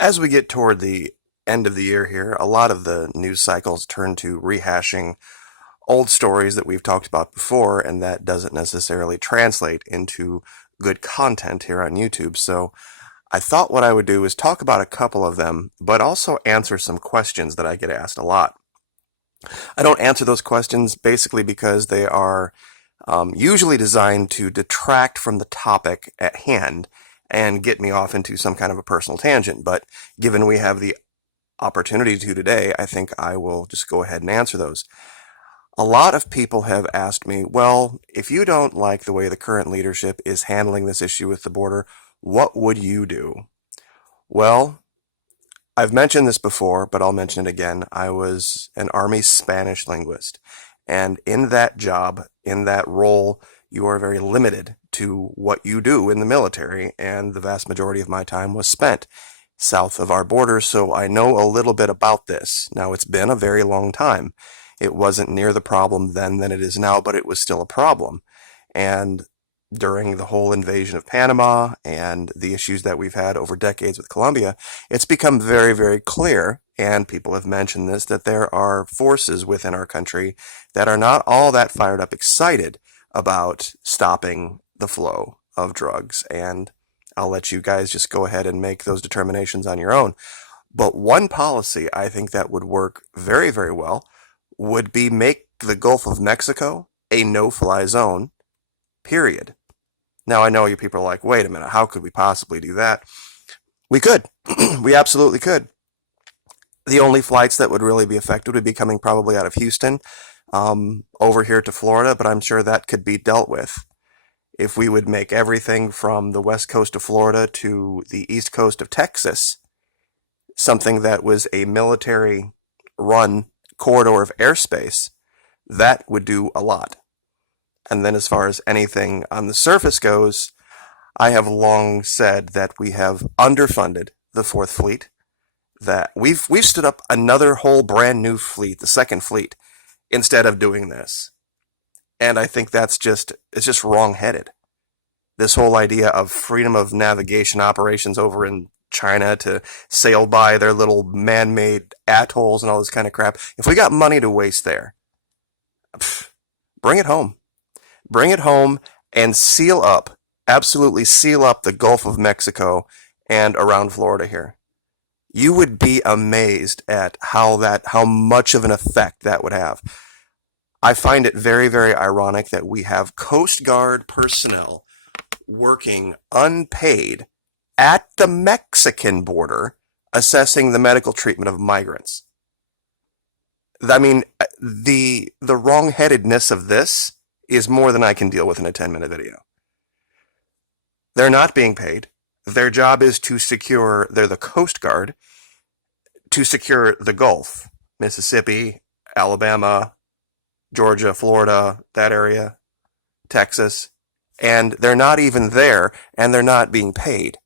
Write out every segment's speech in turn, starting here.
As we get toward the end of the year here, a lot of the news cycles turn to rehashing old stories that we've talked about before, and that doesn't necessarily translate into good content here on YouTube. So I thought what I would do is talk about a couple of them, but also answer some questions that I get asked a lot. I don't answer those questions basically because they are usually designed to detract from the topic at hand and get me off into some kind of a personal tangent. But given we have the opportunity to today, I think I will just go ahead and answer those. A lot of people have asked me, well, if you don't like the way the current leadership is handling this issue with the border, what would you do? Well, I've mentioned this before, but I'll mention it again. I was an Army Spanish linguist. And in that job, in that role, you are very limited to what you do in the military. And the vast majority of my time was spent south of our border, so I know a little bit about this. Now, it's been a very long time. It wasn't near the problem then than it is now, but it was still a problem. And during the whole invasion of Panama and the issues that we've had over decades with Colombia, it's become very, very clear, and people have mentioned this, that there are forces within our country that are not all that fired up excited about stopping the flow of drugs. And I'll let you guys just go ahead and make those determinations on your own. But one policy I think that would work very, very well would be make the Gulf of Mexico a no-fly zone, period. Now, I know you people are like, wait a minute, how could we possibly do that? We could. We absolutely could. The only flights that would really be affected would be coming probably out of Houston over here to Florida, but I'm sure that could be dealt with. If we would make everything from the west coast of Florida to the east coast of Texas something that was a military-run corridor of airspace, that would do a lot. And then as far as anything on the surface goes, I have long said that we have underfunded the Fourth Fleet, that we've stood up another whole brand new fleet, the Second Fleet, instead of doing this. And I think it's just wrong-headed. This whole idea of freedom of navigation operations over in China to sail by their little man-made atolls and all this kind of crap. If we got money to waste there, bring it home. Bring it home and seal up, absolutely seal up the Gulf of Mexico and around Florida here. You would be amazed at how much of an effect that would have. I find it very, very ironic that we have Coast Guard personnel working unpaid at the Mexican border assessing the medical treatment of migrants. I mean, the wrong-headedness of this is more than I can deal with in a 10-minute video. They're not being paid. Their job is to secure, they're the Coast Guard, to secure the Gulf, Mississippi, Alabama, Georgia, Florida, that area, Texas, and they're not even there, and they're not being paid.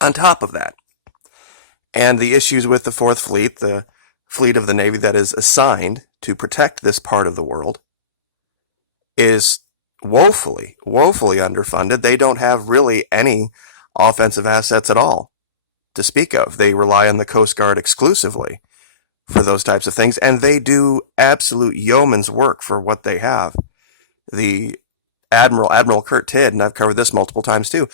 On top of that, and the issues with the Fourth Fleet, the fleet of the Navy that is assigned to protect this part of the world, is woefully, woefully underfunded. They don't have really any offensive assets at all to speak of. They rely on the Coast Guard exclusively for those types of things, and they do absolute yeoman's work for what they have. The Admiral Kurt Tidd, and I've covered this multiple times too,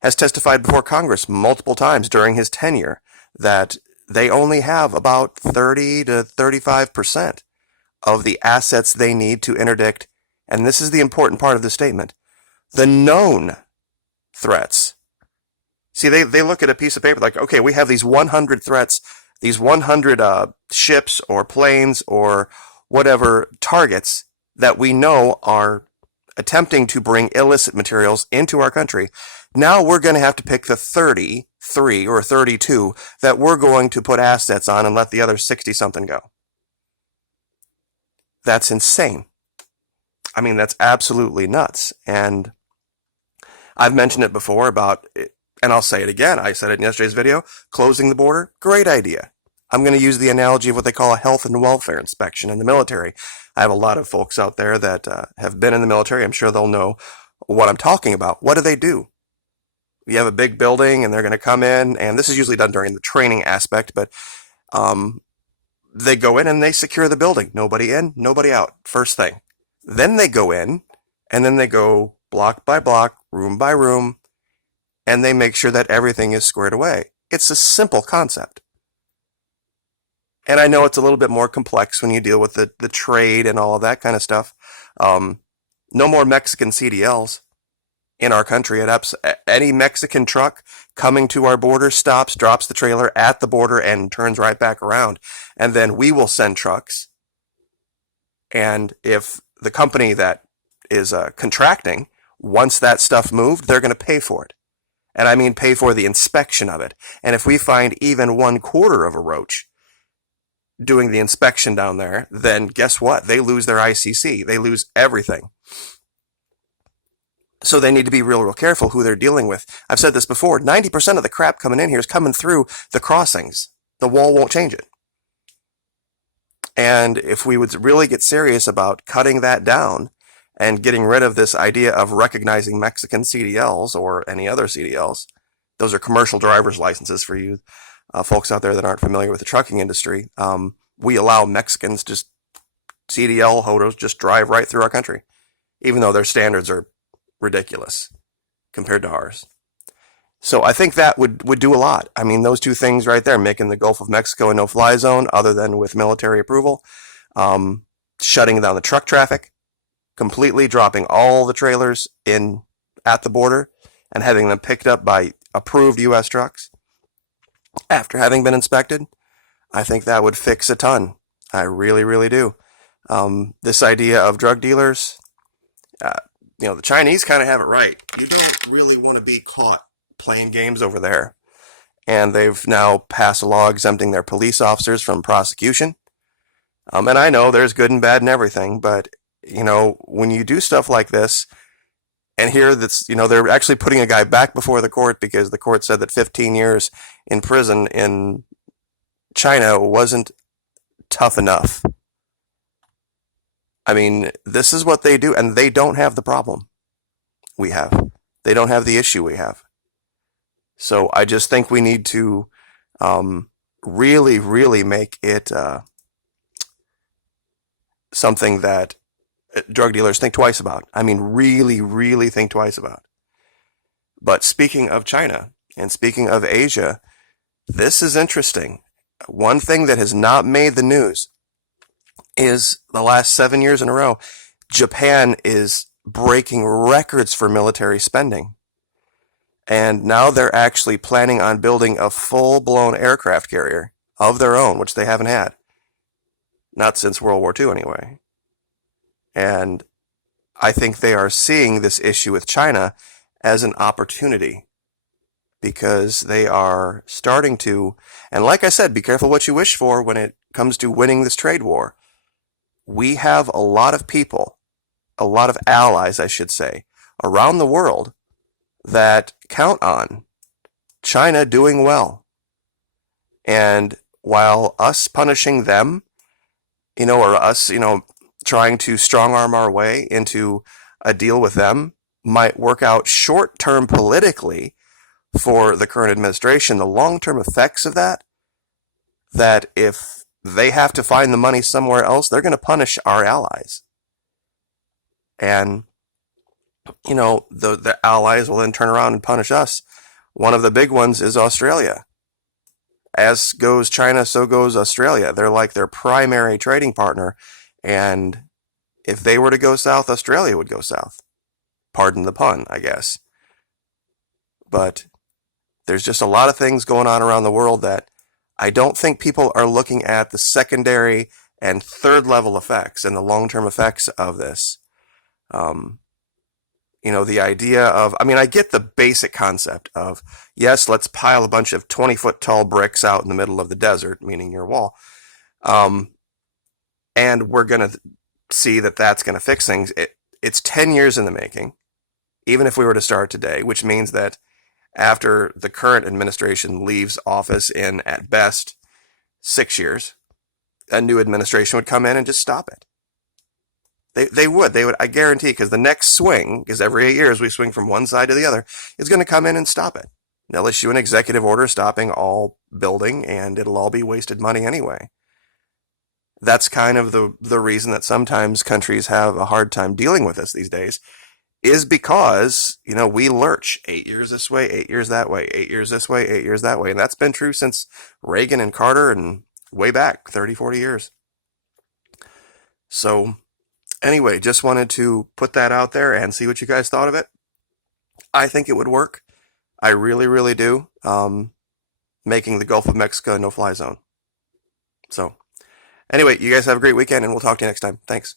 has testified before Congress multiple times during his tenure that they only have about 30 to 35% of the assets they need to interdict, and this is the important part of the statement, the known threats. See, they look at a piece of paper like, okay, we have these 100 threats, these 100 ships or planes or whatever targets that we know are attempting to bring illicit materials into our country. Now we're going to have to pick the 33 or 32 that we're going to put assets on and let the other 60-something go. That's insane. I mean, that's absolutely nuts. And I've mentioned it before about, and I'll say it again, I said it in yesterday's video, closing the border, great idea. I'm going to use the analogy of what they call a health and welfare inspection in the military. I have a lot of folks out there that have been in the military. I'm sure they'll know what I'm talking about. What do? You have a big building and they're going to come in, and this is usually done during the training aspect, but um, they go in and they secure the building. Nobody in, nobody out, first thing. Then they go in and then they go block by block, room by room, and they make sure that everything is squared away. It's a simple concept. And I know it's a little bit more complex when you deal with the trade and all of that kind of stuff. Um, no more Mexican CDLs in our country. Any Mexican truck coming to our border stops, drops the trailer at the border, and turns right back around. And then we will send trucks. And if the company that is contracting wants that stuff moved, they're going to pay for it. And I mean pay for the inspection of it. And if we find even 1/4 of a roach doing the inspection down there, then guess what? They lose their ICC. They lose everything. So they need to be real careful who they're dealing with. I've said this before, 90% of the crap coming in here is coming through the crossings. The wall won't change it. And if we would really get serious about cutting that down and getting rid of this idea of recognizing Mexican CDLs or any other CDLs, those are commercial driver's licenses for you folks out there that aren't familiar with the trucking industry. We allow Mexicans, just CDL holders, just drive right through our country, even though their standards are ridiculous compared to ours. So I think that would do a lot. I mean, those two things right there, making the Gulf of Mexico a no-fly zone other than with military approval, shutting down the truck traffic, completely dropping all the trailers in at the border and having them picked up by approved U.S. trucks after having been inspected. I think that would fix a ton. I really, really do. This idea of drug dealers, the Chinese kind of have it right. You don't really want to be caught playing games over there. And they've now passed a law exempting their police officers from prosecution. And I know there's good and bad and everything, but, when you do stuff like this, and here they're actually putting a guy back before the court because the court said that 15 years in prison in China wasn't tough enough. I mean, this is what they do, and they don't have the problem we have. They don't have the issue we have. So I just think we need to really, really make it something that drug dealers think twice about. I mean, really, really think twice about. But speaking of China and speaking of Asia, this is interesting. One thing that has not made the news is the last 7 years in a row, Japan is breaking records for military spending. And now they're actually planning on building a full-blown aircraft carrier of their own, which they haven't had. Not since World War II, anyway. And I think they are seeing this issue with China as an opportunity because they are starting to, and like I said, be careful what you wish for when it comes to winning this trade war. We have a lot of people, a lot of allies, I should say, around the world that count on China doing well. And while us punishing them, or us, trying to strong arm our way into a deal with them might work out short term politically for the current administration, the long term effects of that if they have to find the money somewhere else, they're going to punish our allies. And the allies will then turn around and punish us. One of the big ones is Australia. As goes China, so goes Australia. They're like their primary trading partner. And if they were to go south, Australia would go south. Pardon the pun, I guess. But there's just a lot of things going on around the world that I don't think people are looking at the secondary and third level effects and the long-term effects of this. The idea of, I get the basic concept of, yes, let's pile a bunch of 20-foot tall bricks out in the middle of the desert, meaning your wall. And we're going to see that that's going to fix things. It's 10 years in the making, even if we were to start today, which means that after the current administration leaves office in, at best, 6 years, a new administration would come in and just stop it. They would. They would, I guarantee, because the next swing, because every 8 years we swing from one side to the other, is going to come in and stop it. They'll issue an executive order stopping all building, and it'll all be wasted money anyway. That's kind of the reason that sometimes countries have a hard time dealing with us these days, is because, we lurch 8 years this way, 8 years that way, 8 years this way, 8 years that way. And that's been true since Reagan and Carter and way back 30, 40 years. So, anyway, just wanted to put that out there and see what you guys thought of it. I think it would work. I really, really do. Making the Gulf of Mexico a no fly zone. So, anyway, you guys have a great weekend and we'll talk to you next time. Thanks.